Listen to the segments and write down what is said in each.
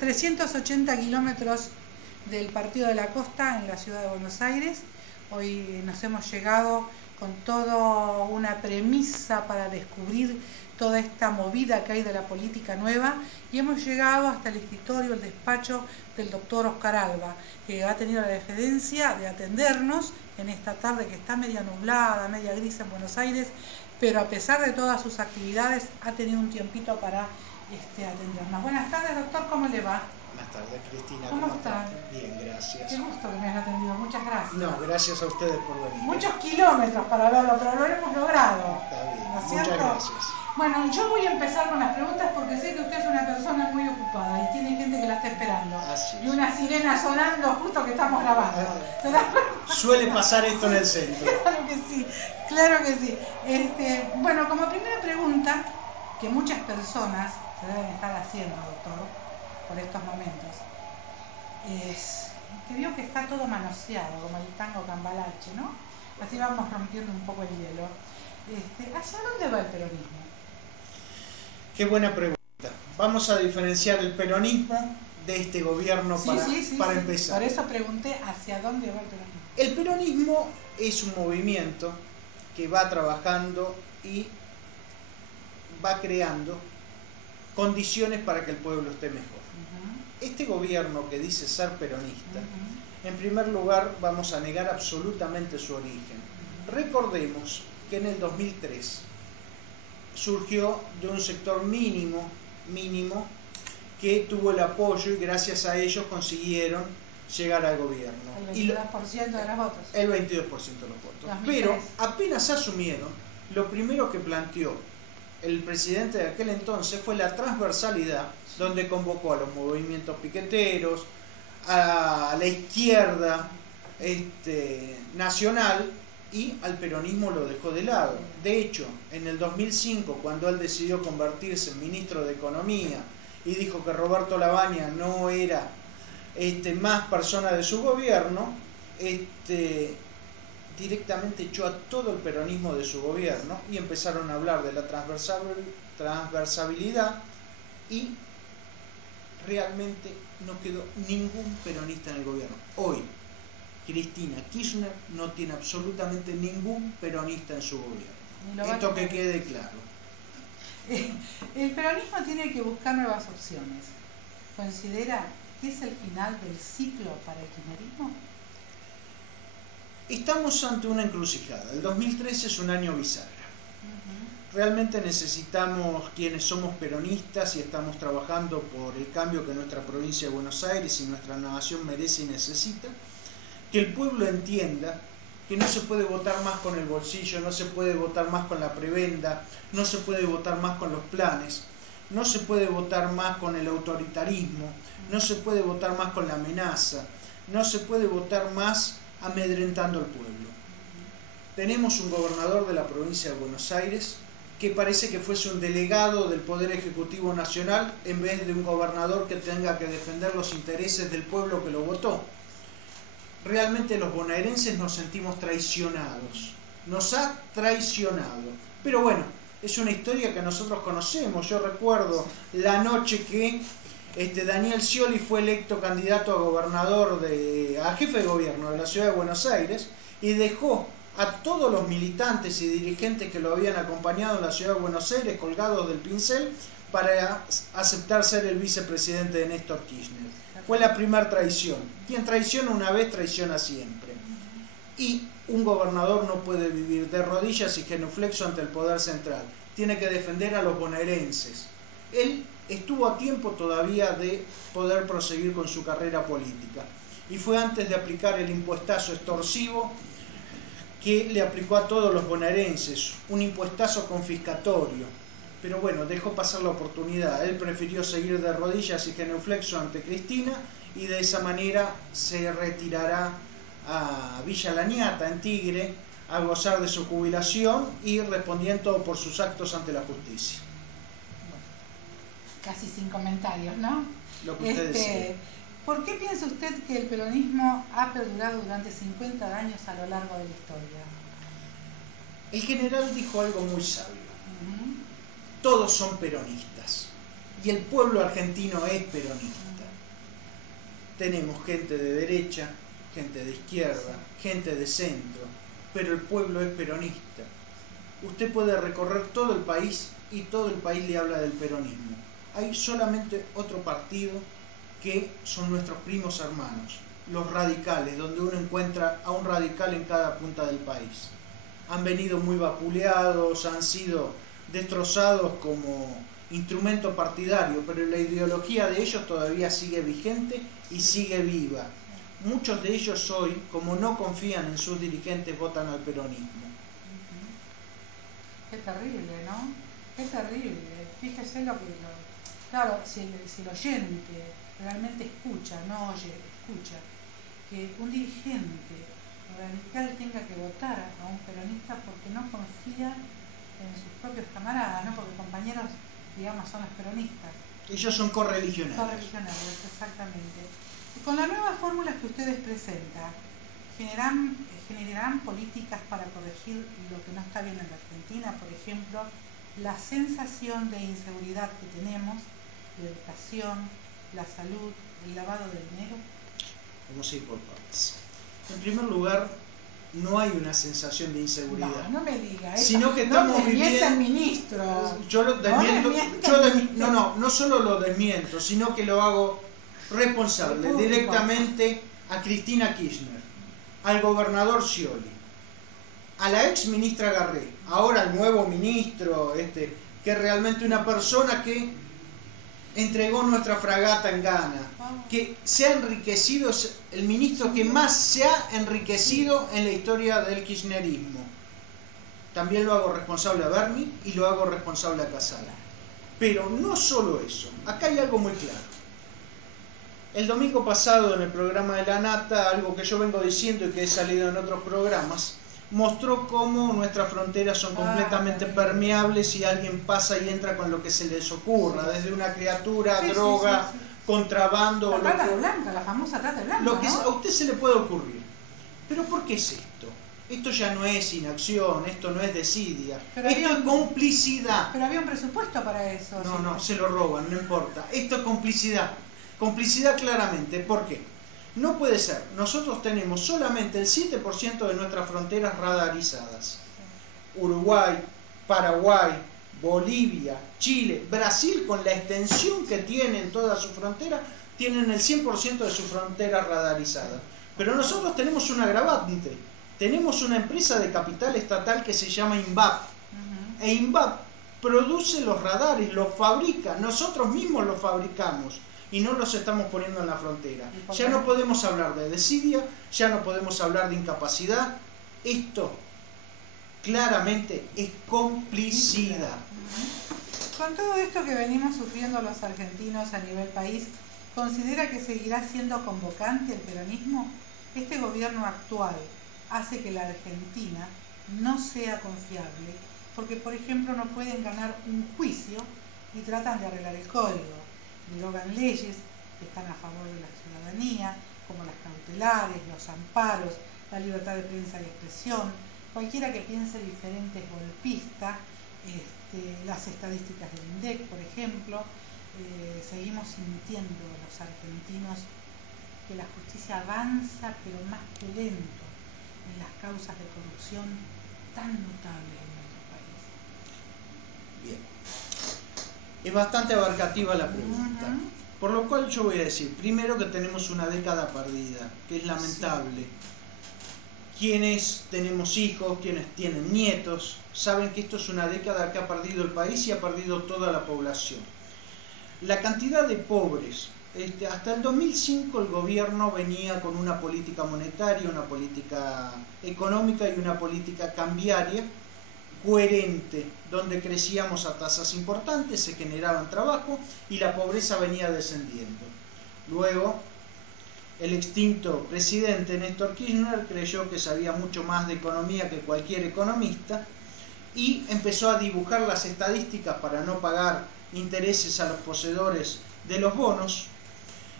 380 kilómetros del Partido de la Costa en la ciudad de Buenos Aires. Hoy nos hemos llegado con toda una premisa para descubrir toda esta movida que hay de la política nueva, y hemos llegado hasta el escritorio, el despacho del doctor Oscar Alba, que ha tenido la deferencia de atendernos en esta tarde que está media nublada, media gris en Buenos Aires, pero a pesar de todas sus actividades ha tenido un tiempito para atendernos. Buenas tardes, doctor, ¿cómo le va? Buenas tardes, Cristina. ¿Cómo está? Bien, gracias. Qué gusto que me hayas atendido, muchas gracias. No, gracias a ustedes por venir. Muchos kilómetros para verlo, pero lo hemos logrado. Está bien, ¿No es muchas cierto? gracias. Bueno, yo voy a empezar con las preguntas porque sé que usted es una persona muy ocupada y tiene gente que la está esperando. Así es. Y una sirena sonando justo que estamos grabando. Suele pasar esto en el centro. Claro que sí, claro que sí. Bueno, como primera pregunta, que muchas personas se deben estar haciendo, doctor, por estos momentos, es que veo que está todo manoseado, como el tango cambalache, ¿no? Así vamos rompiendo un poco el hielo. ¿Hacia dónde va el peronismo? Qué buena pregunta. Vamos a diferenciar el peronismo de este gobierno para empezar. Por eso pregunté hacia dónde va el peronismo. El peronismo es un movimiento que va trabajando y va creando condiciones para que el pueblo esté mejor. Este gobierno que dice ser peronista, en primer lugar vamos a negar absolutamente su origen. Recordemos que en el 2003 surgió de un sector mínimo que tuvo el apoyo y gracias a ellos consiguieron llegar al gobierno. El 22% de los votos. El 22% de los votos. 2003. Pero apenas asumieron, lo primero que planteó el presidente de aquel entonces fue la transversalidad, donde convocó a los movimientos piqueteros, a la izquierda nacional, y al peronismo lo dejó de lado. De hecho, en el 2005, cuando él decidió convertirse en ministro de Economía y dijo que Roberto Lavagna no era más persona de su gobierno, directamente echó a todo el peronismo de su gobierno y empezaron a hablar de la transversabilidad y realmente no quedó ningún peronista en el gobierno. Hoy, Cristina Kirchner no tiene absolutamente ningún peronista en su gobierno. Esto que quede claro. El peronismo tiene que buscar nuevas opciones. ¿Considera que es el final del ciclo para el kirchnerismo? Estamos ante una encrucijada. El 2013 es un año bisagra. Realmente necesitamos, quienes somos peronistas y estamos trabajando por el cambio que nuestra provincia de Buenos Aires y nuestra nación merece y necesita, que el pueblo entienda que no se puede votar más con el bolsillo, no se puede votar más con la prebenda, no se puede votar más con los planes, no se puede votar más con el autoritarismo, no se puede votar más con la amenaza, no se puede votar más amedrentando al pueblo. Tenemos un gobernador de la provincia de Buenos Aires que parece que fuese un delegado del Poder Ejecutivo Nacional en vez de un gobernador que tenga que defender los intereses del pueblo que lo votó. Realmente los bonaerenses nos sentimos traicionados, nos ha traicionado, pero bueno, es una historia que nosotros conocemos. Yo recuerdo la noche que Daniel Scioli fue electo candidato a gobernador, a jefe de gobierno de la ciudad de Buenos Aires, y dejó a todos los militantes y dirigentes que lo habían acompañado en la ciudad de Buenos Aires colgados del pincel para aceptar ser el vicepresidente de Néstor Kirchner. Fue la primera traición. Quien traiciona una vez, traiciona siempre. Y un gobernador no puede vivir de rodillas y genuflexo ante el poder central. Tiene que defender a los bonaerenses. Él estuvo a tiempo todavía de poder proseguir con su carrera política. Y fue antes de aplicar el impuestazo extorsivo que le aplicó a todos los bonaerenses. Un impuestazo confiscatorio. Pero bueno, dejó pasar la oportunidad. Él prefirió seguir de rodillas y genuflexo ante Cristina y de esa manera se retirará a Villa Laniata, en Tigre, a gozar de su jubilación y respondiendo por sus actos ante la justicia. Bueno, casi sin comentarios, ¿no? Lo que usted desee. ¿Por qué piensa usted que el peronismo ha perdurado durante 50 años a lo largo de la historia? El general dijo algo muy sabio. Todos son peronistas y el pueblo argentino es peronista. tenemos gente de derecha, gente de izquierda, gente de centro, pero el pueblo es peronista. Usted puede recorrer todo el país y todo el país le habla del peronismo. Hay solamente otro partido que son nuestros primos hermanos, los radicales, donde uno encuentra a un radical en cada punta del país. Han venido muy vapuleados, han sido destrozados como instrumento partidario, pero la ideología de ellos todavía sigue vigente y sigue viva. Muchos de ellos hoy, como no confían en sus dirigentes, votan al peronismo. Es terrible, ¿no? Es terrible. Fíjese lo que... Claro, si el oyente realmente escucha, no oye, escucha, que un dirigente radical tenga que votar a un peronista porque no confía en sus propios camaradas, ¿no? Porque compañeros, digamos, son los peronistas. Ellos son correligionarios. Correligionarios, exactamente. Y con las nuevas fórmulas que ustedes presentan, generarán políticas para corregir lo que no está bien en la Argentina, por ejemplo, la sensación de inseguridad que tenemos, la educación, la salud, el lavado de dinero. Vamos a ir por partes. En primer lugar, no hay una sensación de inseguridad. No me diga eso. Sino que estamos viviendo... al ministro. Yo lo desmiento. No solo lo desmiento, sino que lo hago responsable directamente a Cristina Kirchner, al gobernador Scioli, a la ex ministra Garré, ahora al nuevo ministro, que es realmente una persona que entregó nuestra fragata en Ghana, que se ha enriquecido, es el ministro que más se ha enriquecido en la historia del kirchnerismo. También lo hago responsable a Berni y lo hago responsable a Casala. Pero no solo eso, acá hay algo muy claro. El domingo pasado en el programa de La Nata, algo que yo vengo diciendo y que he salido en otros programas, mostró cómo nuestras fronteras son completamente permeables y alguien pasa y entra con lo que se les ocurra, desde una criatura, droga, contrabando... La trata blanca, la famosa trata blanca, lo que ¿no? a usted se le puede ocurrir. Pero ¿por qué es esto? Esto ya no es inacción, esto no es desidia, esto es complicidad. Pero había un presupuesto para eso. No, se lo roban, no importa. Esto es complicidad. Complicidad claramente. ¿Por qué? No puede ser. Nosotros tenemos solamente el 7% de nuestras fronteras radarizadas. Uruguay, Paraguay, Bolivia, Chile, Brasil, con la extensión que tienen toda su frontera, tienen el 100% de sus fronteras radarizadas. Pero nosotros tenemos un agravante. Tenemos una empresa de capital estatal que se llama INVAP. E INVAP produce los radares, los fabrica. Nosotros mismos los fabricamos. Y no los estamos poniendo en la frontera. Ya no podemos hablar de desidia, ya no podemos hablar de incapacidad. Esto claramente es complicidad. Con todo esto que venimos sufriendo los argentinos a nivel país, ¿considera que seguirá siendo convocante el peronismo? Este gobierno actual hace que la Argentina no sea confiable, porque por ejemplo no pueden ganar un juicio y tratan de arreglar el código. Derogan leyes que están a favor de la ciudadanía, como las cautelares, los amparos, la libertad de prensa y expresión. Cualquiera que piense diferente es golpista. Las estadísticas del INDEC, por ejemplo. Seguimos sintiendo los argentinos que la justicia avanza, pero más que lento, en las causas de corrupción tan notables en nuestro país. Bien. Es bastante abarcativa la pregunta, por lo cual yo voy a decir, primero que tenemos una década perdida, que es lamentable. Quienes tenemos hijos, quienes tienen nietos, saben que esto es una década que ha perdido el país y ha perdido toda la población. La cantidad de pobres, hasta el 2005 el gobierno venía con una política monetaria, una política económica y una política cambiaria coherente, donde crecíamos a tasas importantes, se generaban trabajo y la pobreza venía descendiendo. Luego, el extinto presidente Néstor Kirchner creyó que sabía mucho más de economía que cualquier economista y empezó a dibujar las estadísticas para no pagar intereses a los poseedores de los bonos,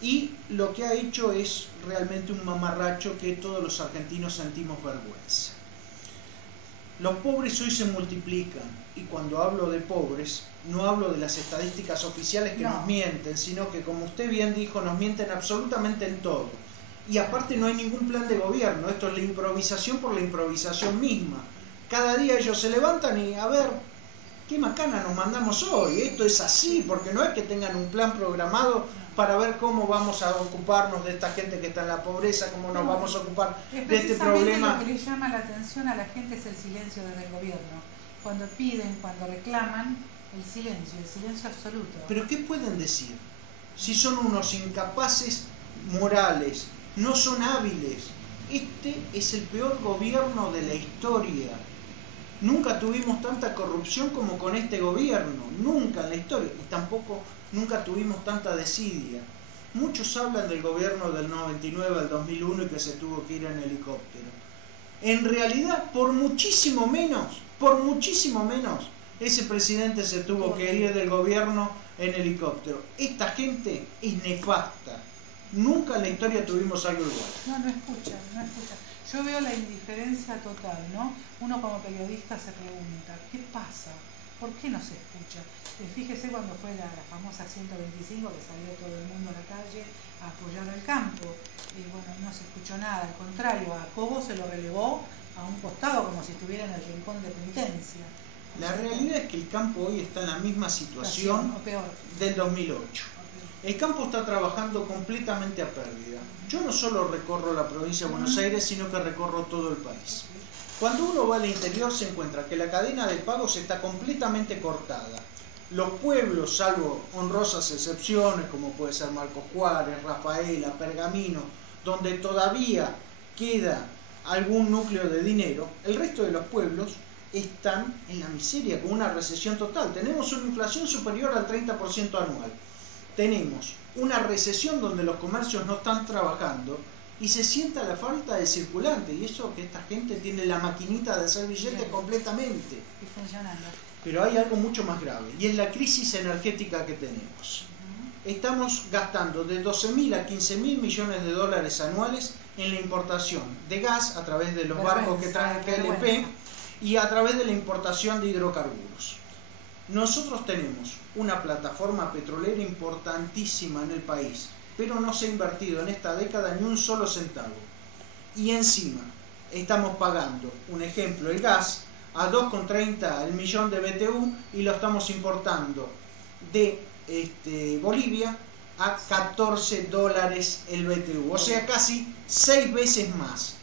y lo que ha hecho es realmente un mamarracho que todos los argentinos sentimos vergüenza. Los pobres hoy se multiplican, y cuando hablo de pobres, no hablo de las estadísticas oficiales que nos mienten, sino que, como usted bien dijo, nos mienten absolutamente en todo. Y aparte no hay ningún plan de gobierno, esto es la improvisación por la improvisación misma. Cada día ellos se levantan y a ver, qué macana nos mandamos hoy, esto es así, porque no es que tengan un plan programado para ver cómo vamos a ocuparnos de esta gente que está en la pobreza, cómo nos vamos a ocupar de este problema. Lo que le llama la atención a la gente es el silencio desde el gobierno. Cuando piden, cuando reclaman, el silencio absoluto. ¿Pero qué pueden decir? Si son unos incapaces morales, no son hábiles. Este es el peor gobierno de la historia. Nunca tuvimos tanta corrupción como con este gobierno, nunca en la historia, y tampoco nunca tuvimos tanta desidia. Muchos hablan del gobierno del 99 al 2001 y que se tuvo que ir en helicóptero. En realidad, por muchísimo menos, ese presidente se tuvo que ir del gobierno en helicóptero. Esta gente es nefasta. Nunca en la historia tuvimos algo igual. No escuchan. Yo veo la indiferencia total, ¿no? Uno como periodista se pregunta, ¿qué pasa? ¿Por qué no se escucha? Fíjese cuando fue la famosa 125 que salió todo el mundo a la calle a apoyar al campo. Y bueno, no se escuchó nada, al contrario, a Cobo se lo relevó a un costado como si estuviera en el rincón de penitencia. La realidad es que el campo hoy está en la misma situación del 2008. El campo está trabajando completamente a pérdida. Yo no solo recorro la provincia de Buenos Aires, sino que recorro todo el país. Cuando uno va al interior se encuentra que la cadena de pagos está completamente cortada. Los pueblos, salvo honrosas excepciones, como puede ser Marcos Juárez, Rafaela, Pergamino, donde todavía queda algún núcleo de dinero, el resto de los pueblos están en la miseria, con una recesión total. Tenemos una inflación superior al 30% anual. Tenemos una recesión donde los comercios no están trabajando y se sienta la falta de circulante, y eso que esta gente tiene la maquinita de hacer billetes completamente. Y funcionando. Pero hay algo mucho más grave, y es la crisis energética que tenemos. Estamos gastando de 12.000 a 15.000 millones de dólares anuales en la importación de gas a través de los barcos que traen GLP y a través de la importación de hidrocarburos. Nosotros tenemos una plataforma petrolera importantísima en el país, pero no se ha invertido en esta década ni un solo centavo. Y encima estamos pagando, un ejemplo, el gas a 2,30 el millón de BTU y lo estamos importando de Bolivia a 14 dólares el BTU, o sea, casi 6 veces más.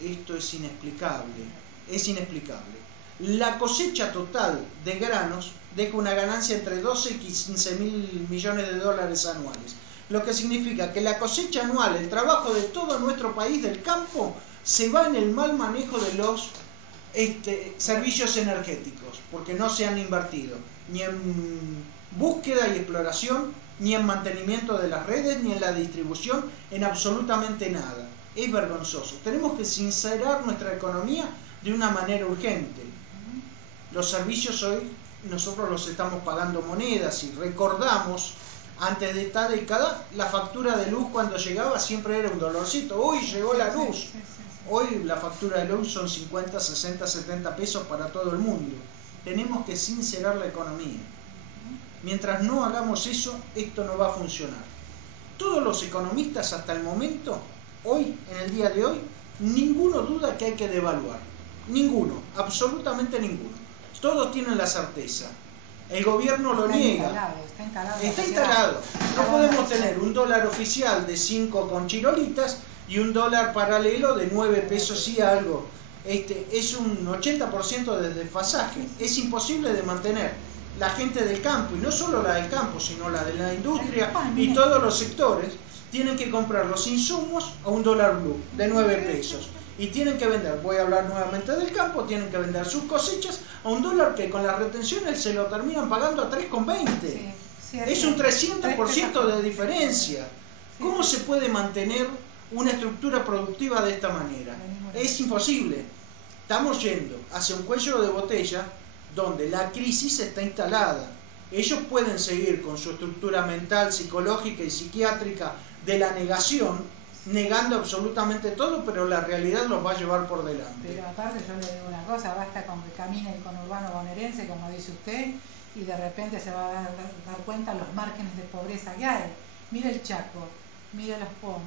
Esto es inexplicable, es inexplicable. La cosecha total de granos deja una ganancia entre 12 y 15.000 millones de dólares anuales, lo que significa que la cosecha anual, el trabajo de todo nuestro país del campo, se va en el mal manejo de los servicios energéticos, porque no se han invertido ni en búsqueda y exploración, ni en mantenimiento de las redes, ni en la distribución, en absolutamente nada. Es vergonzoso. Tenemos que sincerar nuestra economía de una manera urgente. Los servicios hoy nosotros los estamos pagando monedas, y recordamos antes de esta década la factura de luz cuando llegaba siempre era un dolorcito. Hoy llegó la luz. Hoy la factura de luz son 50, 60, 70 pesos para todo el mundo. Tenemos que sincerar la economía. Mientras no hagamos eso, esto no va a funcionar. Todos los economistas hasta el momento, hoy, en el día de hoy, ninguno duda que hay que devaluar. Ninguno, absolutamente ninguno. Todos tienen la certeza. El gobierno lo niega. Está instalado. No podemos tener un dólar oficial de 5 con chirolitas y un dólar paralelo de 9 pesos y algo. Es un 80% de desfasaje. Es imposible de mantener. La gente del campo, y no solo la del campo, sino la de la industria y todos los sectores, tienen que comprar los insumos a un dólar blue de 9 pesos. Y tienen que vender, voy a hablar nuevamente del campo, tienen que vender sus cosechas a un dólar que con las retenciones se lo terminan pagando a 3,20. Es un 300% de diferencia. ¿Cómo se puede mantener una estructura productiva de esta manera? Es imposible. Estamos yendo hacia un cuello de botella donde la crisis está instalada. Ellos pueden seguir con su estructura mental, psicológica y psiquiátrica de la negación, negando absolutamente todo, pero la realidad los va a llevar por delante. Pero aparte yo le digo una cosa, basta con que camine el conurbano bonaerense, como dice usted, y de repente se va a dar cuenta los márgenes de pobreza que hay. Mire el Chaco, mire los POM,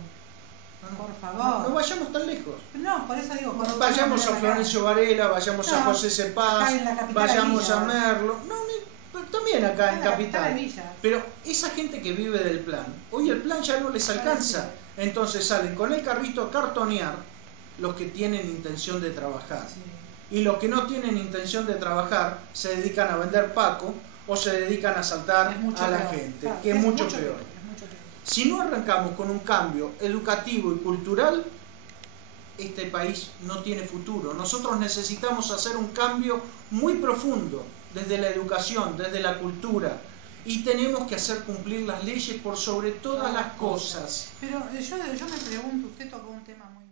por favor. No vayamos tan lejos. No, por eso digo... Vayamos a Florencio Varela, vayamos a José Cepaz, vayamos a Merlo. No, pero también acá en Capital. Pero esa gente que vive del plan, hoy el plan ya no les alcanza. Entonces salen con el carrito a cartonear los que tienen intención de trabajar. Y los que no tienen intención de trabajar se dedican a vender paco o se dedican a asaltar a la gente, que es mucho peor. Si no arrancamos con un cambio educativo y cultural, este país no tiene futuro. Nosotros necesitamos hacer un cambio muy profundo desde la educación, desde la cultura, y tenemos que hacer cumplir las leyes por sobre todas las cosas. Pero yo me pregunto, usted tocó un tema muy